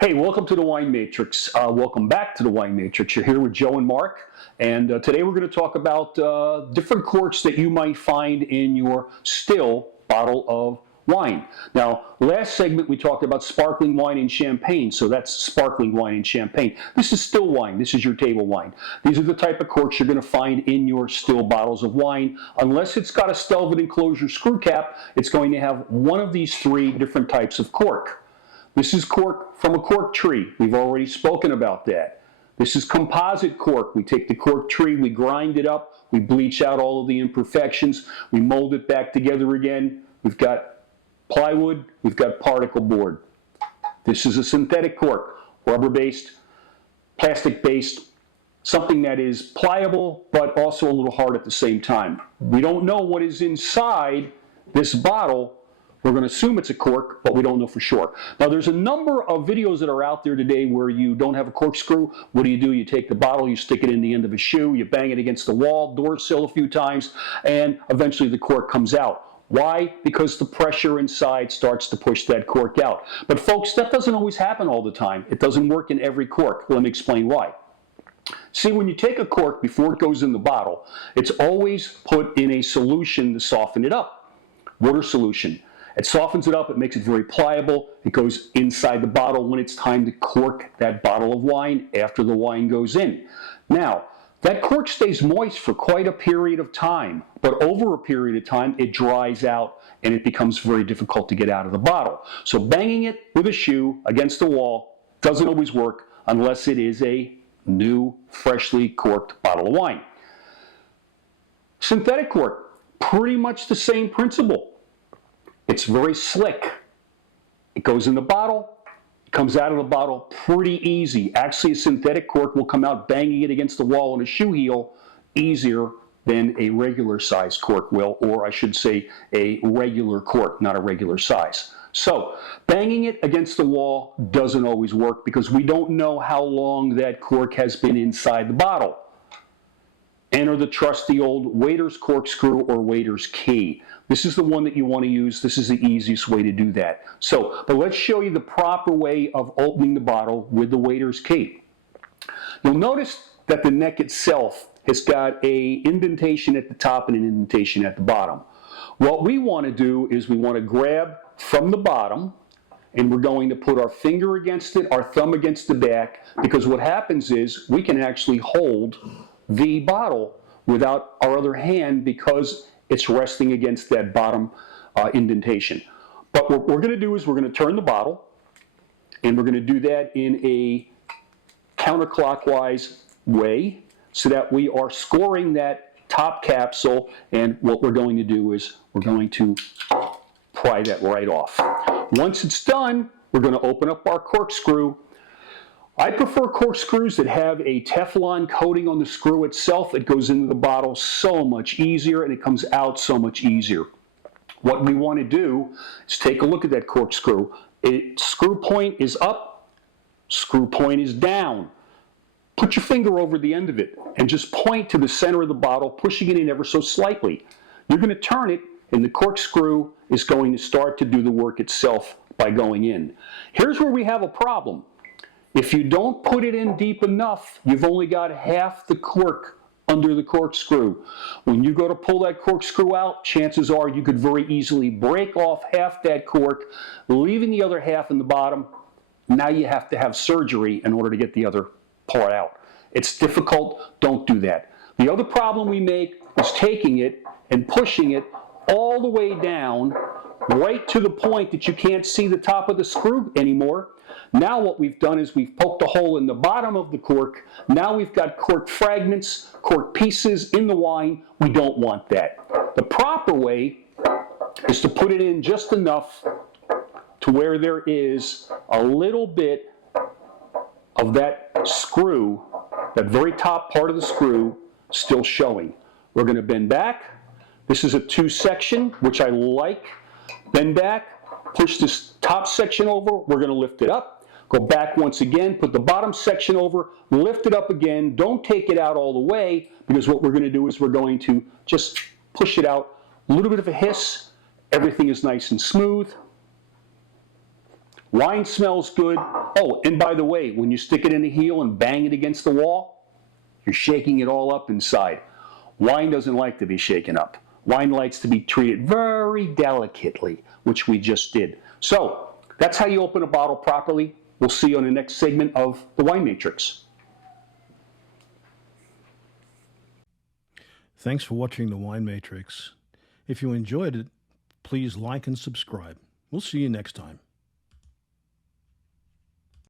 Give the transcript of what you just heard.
Hey, welcome to the Wine Matrix. Welcome back to the Wine Matrix. You're here with Joe and Mark, and today we're going to talk about different corks that you might find in your still bottle of wine. Now, last segment we talked about sparkling wine and champagne, so that's sparkling wine and champagne. This is still wine. This is your table wine. These are the type of corks you're going to find in your still bottles of wine. Unless it's got a Stelvin enclosure screw cap, it's going to have one of these three different types of cork. This is cork from a cork tree. We've already spoken about that. This is composite cork. We take the cork tree, we grind it up, we bleach out all of the imperfections, we mold it back together again. We've got plywood, we've got particle board. This is a synthetic cork, rubber-based, plastic-based, something that is pliable but also a little hard at the same time. We don't know what is inside this bottle. We're going to assume it's a cork, but we don't know for sure. Now, there's a number of videos that are out there today where you don't have a corkscrew. What do? You take the bottle, you stick it in the end of a shoe, you bang it against the wall, door sill a few times, and eventually the cork comes out. Why? Because the pressure inside starts to push that cork out. But folks, that doesn't always happen all the time. It doesn't work in every cork. Let me explain why. See, when you take a cork before it goes in the bottle, it's always put in a solution to soften it up. Water solution. It softens it up, it makes it very pliable, it goes inside the bottle when it's time to cork that bottle of wine after the wine goes in. Now, that cork stays moist for quite a period of time, but over a period of time it dries out and it becomes very difficult to get out of the bottle. So banging it with a shoe against the wall doesn't always work unless it is a new, freshly corked bottle of wine. Synthetic cork, pretty much the same principle. It's very slick. It goes in the bottle, it comes out of the bottle pretty easy. Actually, a synthetic cork will come out banging it against the wall on a shoe heel easier than a regular size cork will, or I should say a regular cork, not a regular size. So, banging it against the wall doesn't always work because we don't know how long that cork has been inside the bottle. Enter the trusty old waiter's corkscrew or waiter's key. This is the one that you want to use. This is the easiest way to do that. But let's show you the proper way of opening the bottle with the waiter's key. You'll notice that the neck itself has got an indentation at the top and an indentation at the bottom. What we want to do is we want to grab from the bottom, and we're going to put our finger against it, our thumb against the back, because what happens is we can actually hold the bottle without our other hand because it's resting against that bottom indentation. But what we're going to do is we're going to turn the bottle, and we're going to do that in a counterclockwise way so that we are scoring that top capsule, and what we're going to do is we're going to pry that right off. Once it's done, we're going to open up our corkscrew. I prefer corkscrews that have a Teflon coating on the screw itself. It goes into the bottle so much easier and it comes out so much easier. What we want to do is take a look at that corkscrew. Screw point is up, screw point is down. Put your finger over the end of it and just point to the center of the bottle, pushing it in ever so slightly. You're going to turn it and the corkscrew is going to start to do the work itself by going in. Here's where we have a problem. If you don't put it in deep enough, you've only got half the cork under the corkscrew. When you go to pull that corkscrew out, chances are you could very easily break off half that cork, leaving the other half in the bottom. Now you have to have surgery in order to get the other part out. It's difficult. Don't do that. The other problem we make is taking it and pushing it all the way down, right to the point that you can't see the top of the screw anymore. Now what we've done is we've poked a hole in the bottom of the cork. Now we've got cork fragments, cork pieces in the wine. We don't want that. The proper way is to put it in just enough to where there is a little bit of that screw, that very top part of the screw, still showing. We're going to bend back. This is a 2-section, which I like. Bend back, push this top section over, we're going to lift it up. Go back once again, put the bottom section over, lift it up again. Don't take it out all the way, because what we're going to do is we're going to just push it out. A little bit of a hiss, everything is nice and smooth. Wine smells good. Oh, and by the way, when you stick it in the heel and bang it against the wall, you're shaking it all up inside. Wine doesn't like to be shaken up. Wine likes to be treated very delicately, which we just did. So that's how you open a bottle properly. We'll see you on the next segment of the Wine Matrix. Thanks for watching the Wine Matrix. If you enjoyed it, please like and subscribe. We'll see you next time.